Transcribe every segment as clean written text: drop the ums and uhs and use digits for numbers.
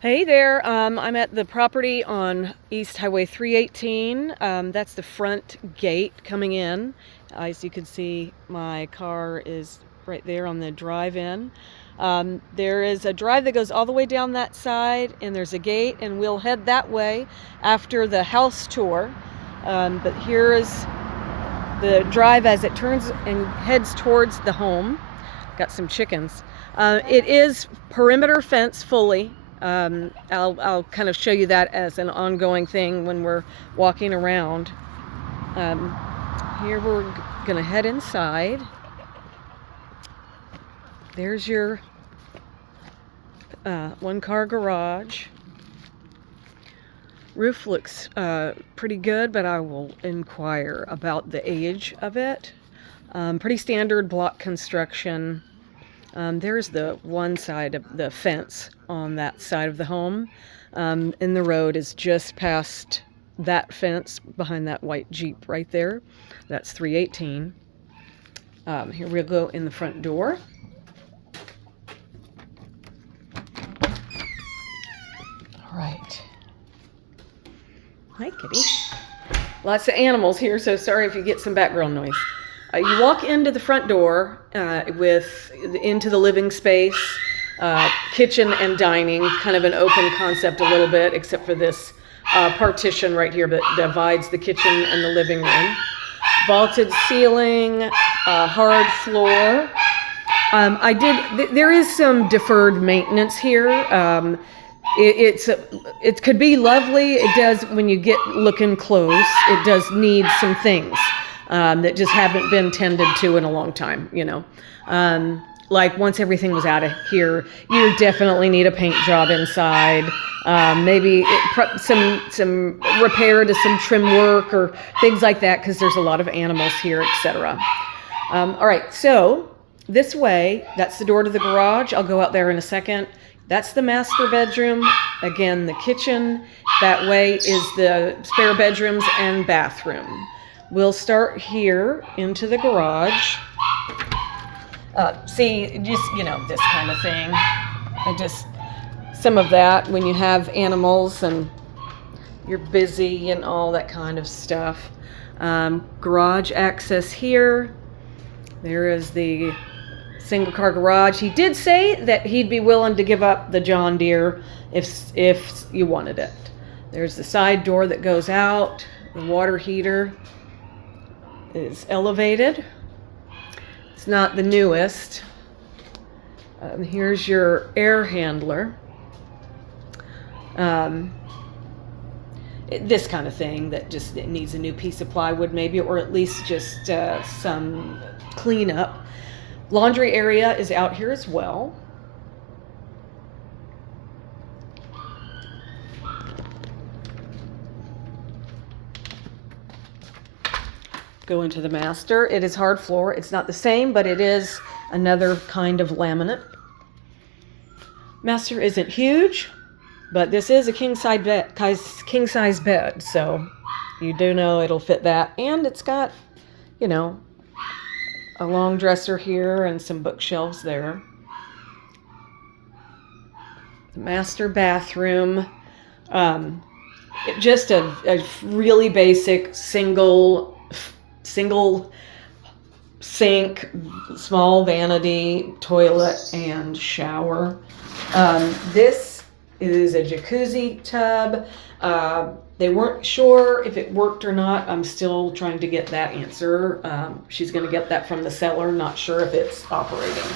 Hey there, I'm at the property on East Highway 318. That's the front gate coming in. As you can see, my car is right there on the drive-in. There is a drive that goes all the way down that side, and there's a gate, and we'll head that way after the house tour. But here is the drive as it turns and heads towards the home. Got some chickens. It is perimeter fence fully. I'll kind of show you that as an ongoing thing when we're walking around. Here we're gonna head inside. There's your one-car garage. Roof looks pretty good, but I will inquire about the age of it. Pretty standard block construction. There's the one side of the fence on that side of the home. And the road is just past that fence behind that white Jeep right there. That's 318. Here we'll go in the front door. All right. Hi, kitty. Lots of animals here, so sorry if you get some background noise. You walk into the front door into the living space, kitchen and dining, kind of an open concept a little bit, except for this partition right here that divides the kitchen and the living room. Vaulted ceiling, hard floor. There is some deferred maintenance here. It could be lovely. It does, when you get looking close, it does need some things that just haven't been tended to in a long time, you know. Like once everything was out of here, you definitely need a paint job inside. Maybe some repair to some trim work or things like that, because there's a lot of animals here, etc. All right, so this way, that's the door to the garage. I'll go out there in a second. That's the master bedroom. Again, the kitchen. That way is the spare bedrooms and bathroom. We'll start here into the garage. See, just, you know, this kind of thing. Some of that when you have animals and you're busy and all that kind of stuff. Garage access here. There is the single car garage. He did say that he'd be willing to give up the John Deere if you wanted it. There's the side door that goes out. The water heater is elevated. It's not the newest. Here's your air handler. This kind of thing that just it needs a new piece of plywood maybe, or at least just some cleanup. Laundry area is out here as well. Go into the master. It is hard floor. It's not the same, but it is another kind of laminate. Master isn't huge, but this is a king size bed, so you do know it'll fit that. And it's got, you know, a long dresser here and some bookshelves there. The master bathroom. Just a really basic single sink, small vanity, toilet, and shower. This is a jacuzzi tub. They weren't sure if it worked or not. I'm still trying to get that answer. She's going to get that from the seller. Not sure if it's operating.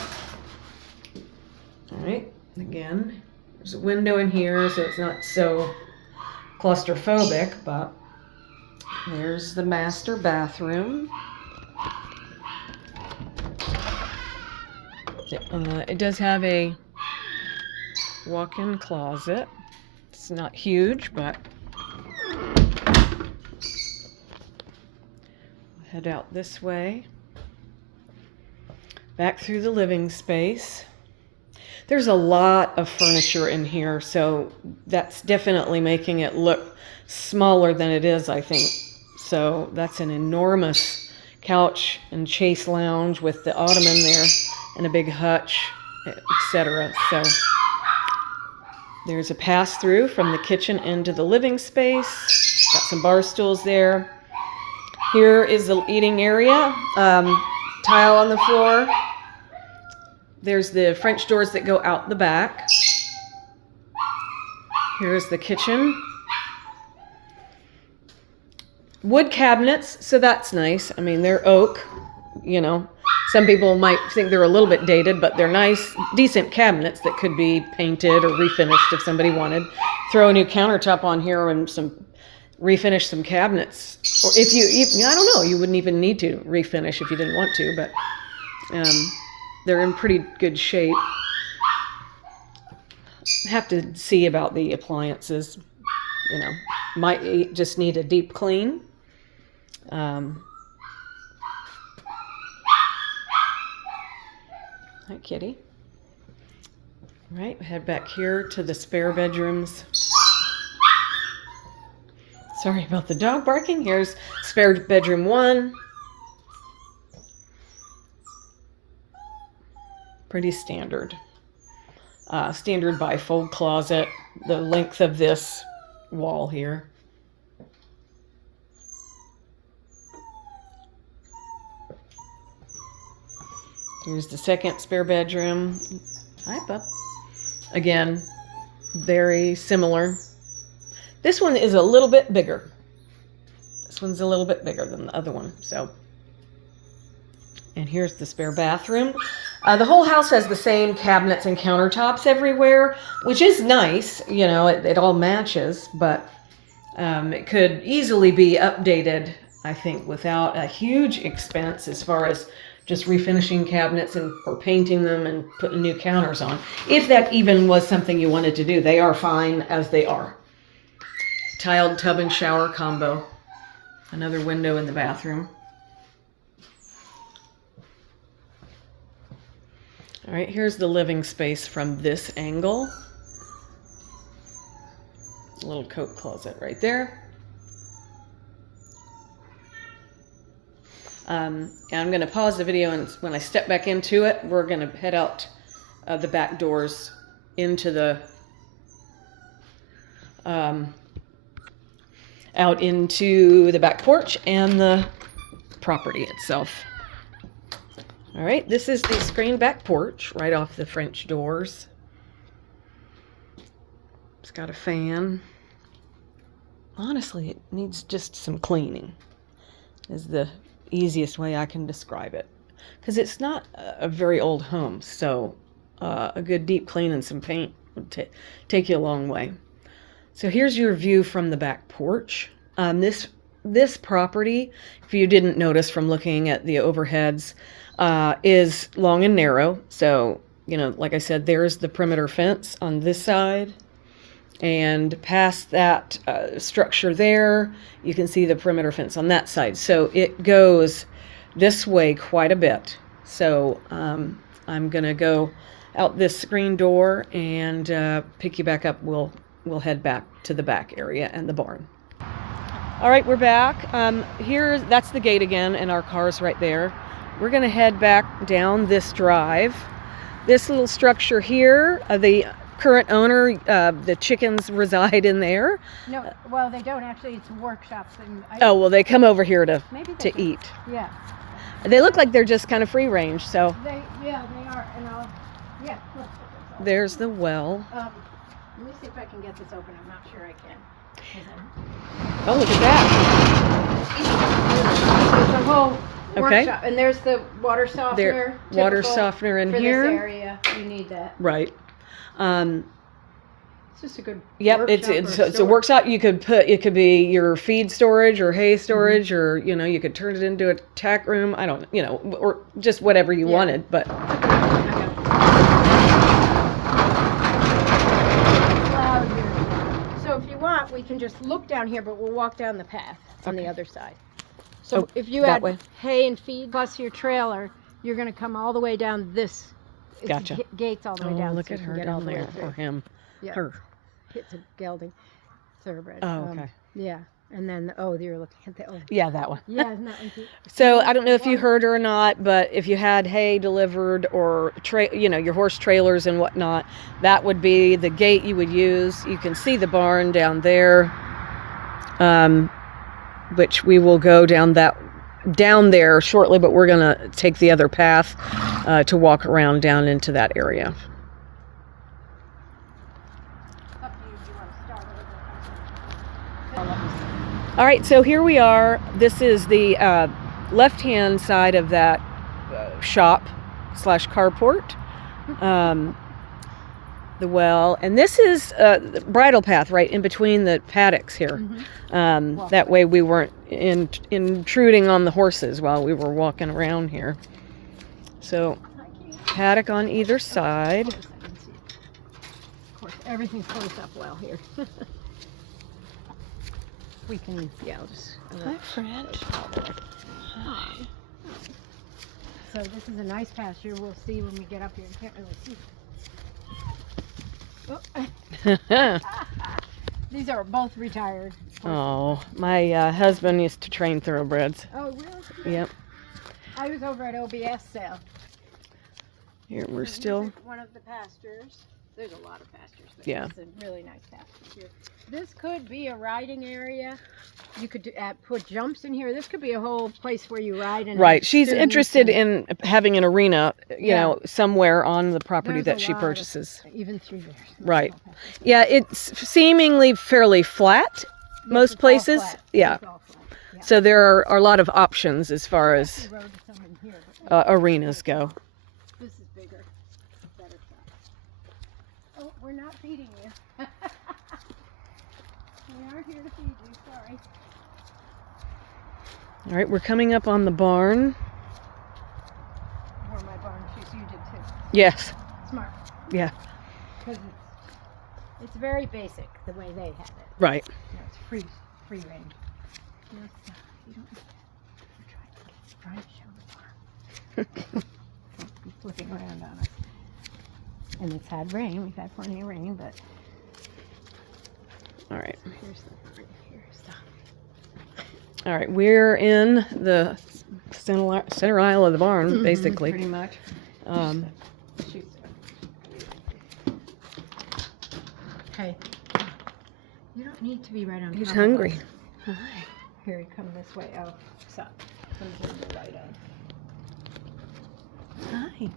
All right. Again, there's a window in here, so it's not so claustrophobic, but there's the master bathroom. It does have a walk-in closet. It's not huge, but head out this way. Back through the living space. There's a lot of furniture in here, so that's definitely making it look smaller than it is, I think. So that's an enormous couch and chase lounge with the ottoman there and a big hutch, etc. So There's a pass-through from the kitchen into the living space. Got some bar stools there. Here is the eating area. Tile on the floor. There's the French doors that go out the back. Here's the kitchen. Wood cabinets, so that's nice. I mean, they're oak, you know. Some people might think they're a little bit dated, but they're nice, decent cabinets that could be painted or refinished if somebody wanted. Throw a new countertop on here and refinish some cabinets. Or if I don't know, you wouldn't even need to refinish if you didn't want to, but they're in pretty good shape. Have to see about the appliances, you know. Might just need a deep clean. Hi, kitty. All right, head back here to the spare bedrooms. Sorry about the dog barking. Here's spare bedroom 1. Pretty standard. Standard bifold closet. The length of this wall here. Here's the second spare bedroom. Hi, pup. Again, very similar. This one is a little bit bigger. This one's a little bit bigger than the other one. So, and here's the spare bathroom. The whole house has the same cabinets and countertops everywhere, which is nice. You know, it all matches, but it could easily be updated, I think, without a huge expense as far as just refinishing cabinets or painting them and putting new counters on. If that even was something you wanted to do. They are fine as they are. Tiled tub and shower combo. Another window in the bathroom. All right, here's the living space from this angle. A little coat closet right there. And I'm going to pause the video, and when I step back into it, we're going to head out the back doors into the out into the back porch and the property itself. All right, this is the screened back porch right off the French doors. It's got a fan. Honestly, it needs just some cleaning, is the easiest way I can describe it, because it's not a very old home, so a good deep clean and some paint would take you a long way. So here's your view from the back porch. This property, if you didn't notice from looking at the overheads, is long and narrow. So, you know, like I said, there's the perimeter fence on this side. And past that structure there, you can see the perimeter fence on that side. So it goes this way quite a bit. So I'm going to go out this screen door and pick you back up. We'll head back to the back area and the barn. All right, we're back. That's the gate again, and our car's right there. We're going to head back down this drive. This little structure here, the current owner, the chickens reside in there. No, well, they don't actually. It's workshops. Well, they come over here to eat. Yeah. They look like they're just kind of free range. So. They are, and yeah. There's the well. Let me see if I can get this open. I'm not sure I can. Oh, look at that. There's a whole workshop, and there's the water softener. Water softener in here. For this area, you need that. Right. It's just a good. Yep, it's a workshop. You could it could be your feed storage or hay storage, or you could turn it into a tack room. I don't, or just whatever you wanted. But so if you want, we can just look down here, but we'll walk down the path on the other side. So if you add hay and feed plus your trailer, you're going to come all the way down this. Gotcha. Gates all the way down. Look so at her down there, or him. Yeah. Her. It's a gelding thoroughbred. Oh, okay. Yeah. And then, you're looking at the, Yeah, that one. yeah, isn't that one cute? So I don't know if you heard or not, but if you had hay delivered or your horse trailers and whatnot, that would be the gate you would use. You can see the barn down there, which we will go down there shortly, but we're gonna take the other path to walk around down into that area. Up to you, do you want to start over? All right, so here we are. This is the left-hand side of that shop/carport, the well, and this is the bridle path right in between the paddocks here. That way we weren't intruding on the horses while we were walking around here. So paddock on either side. Of course, everything's closed up well here. We can, I'll just. Hi, friend. Hi. So this is a nice pasture. We'll see when we get up here. You can't really see. Oh. These are both retired. Oh, my husband used to train thoroughbreds. Oh, really? Yep. I was over at OBS sale. Here we're This still. is one of the pastures. There's a lot of pastures. But Yeah. It's a really nice pasture here. This could be a riding area. You could put jumps in here. This could be a whole place where you ride. And Right. have She's students interested and in having an arena, Yeah. somewhere on the property There's that a she lot of- purchases. even through there. Right. Yeah, it's seemingly fairly flat most places. Yeah. So there are a lot of options as far as arenas go. This is bigger, better shot. Oh, we're not feeding you. We aren't here to feed you, sorry. All right, we're coming up on the barn. Or my barn shoes, you did too. Yes. Smart. Yeah. Because it's very basic the way they have it. Right. It's free range. You don't trying to show the barn. Be flipping around on us. And it's had rain. We've had plenty of rain, but All right. here's the barn. Here's the. All right, we're in the center aisle of the barn, basically. Pretty much. Hey, you don't need to be right on. He's top hungry. Of us. Here, come this way. Oh, stop. Come turn the light on. Hi.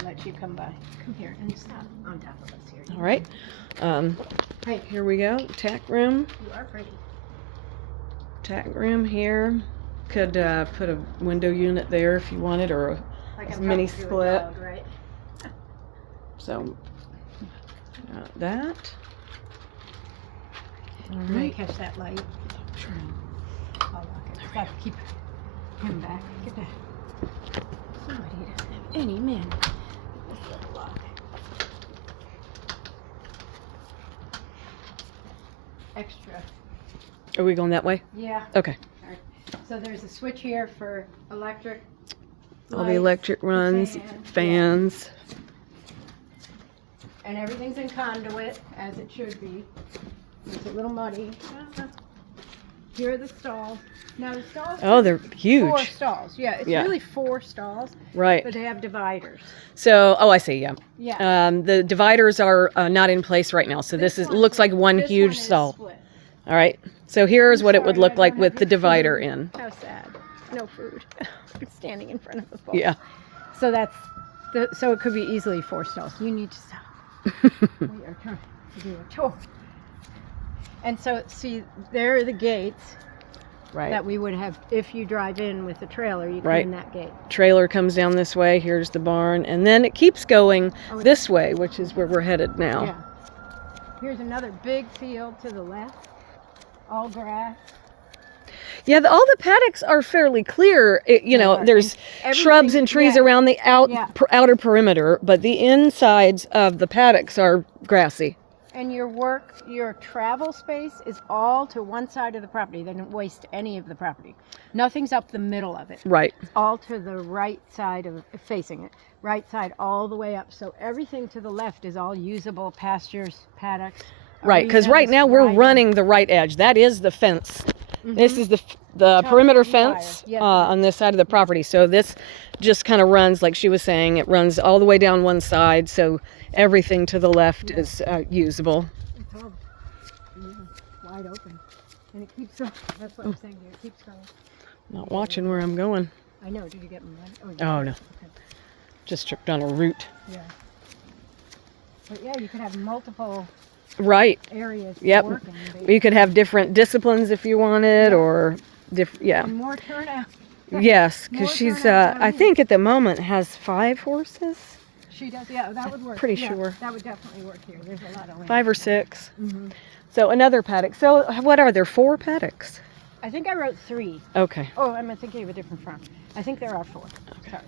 I'll let you come by. Come here and stop on top of us here. All right. Hey, Here we go. Tack room. you are pretty. Tack room here. Could put a window unit there if you wanted, or Like a mini talking to a split. dog, right? So that. All Can you right. catch that light? Sure. I'll lock it. Stop, keep him back. Get that. Somebody doesn't have any men. This little lock. Extra. Are we going that way? Yeah. Okay. So there's a switch here for electric. All the lights, electric runs, fans. And everything's in conduit, as it should be. It's a little muddy. Here are the stalls. Now the stalls. Oh, they're huge. 4 stalls. Yeah, it's Yeah. really 4 stalls, Right. but they have dividers. So, I see. Yeah. Yeah. The dividers are not in place right now, so this looks like one This huge one is stall. split. All right. So here's I'm what it would sorry, look I like don't with have the your divider food. in. How sad. No food. I'm standing in front of the bowl. Yeah. So so it could be easily 4 stalls. You need to stop. We are trying to do a tour. And so, see, there are the gates Right. that we would have if you drive in with the trailer. You come Right. in that gate. Trailer comes down this way. Here's the barn, and then it keeps going Oh, this way, which is where we're headed now. Yeah. Here's another big field to the left, all grass. Yeah, all the paddocks are fairly clear. are. There's shrubs and trees yeah. around the Yeah. outer perimeter, but the insides of the paddocks are grassy. And your travel space is all to one side of the property. They don't waste any of the property. Nothing's up the middle of it. Right. It's all to the right side of facing it. Right side all the way up. So everything to the left is all usable pastures, paddocks. Right, you because have right this now we're wide- running the right edge. That is the fence. This is the perimeter fence Yes, on this side of the property. So this just kind of runs, like she was saying, it runs all the way down one side. So everything to the left is usable. It's all wide open. And it keeps going. That's what I'm saying here. It keeps going. Not watching where I'm going. I know. Did you get mud? Oh, no. Okay. Just tripped on a root. Yeah. But yeah, you could have multiple Right. areas to Yep. work in. You could have different disciplines if you wanted, or yeah. And more turnout. Yes, because More she's, turnout down I here. think at the moment has 5 horses. She does, yeah, that would work. Pretty Yeah, sure. That would definitely work here. There's a lot of land. 5 or 6. Mm-hmm. So another paddock. So what are there? 4 paddocks? I think I wrote 3. Okay. Oh, I'm thinking of a different farm. I think there are 4. Sorry.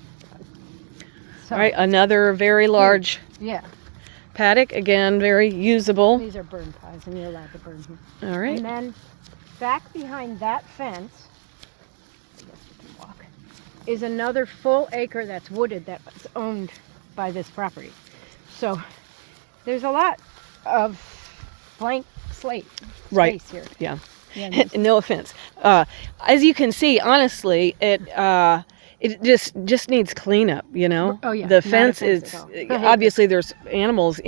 So, All right, another very large yeah, paddock. Again, very usable. these are burn pies, and you're allowed to burn here. All right. And then back behind that fence, I guess we can walk, is another full acre that's wooded that's owned by this property. So there's a lot of blank slate Right. space here. Yeah. Yeah, No offense. As you can see, honestly, it just needs cleanup. You know. Oh, yeah, The not a fence fence is at all. obviously there's animals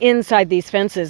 inside these fences.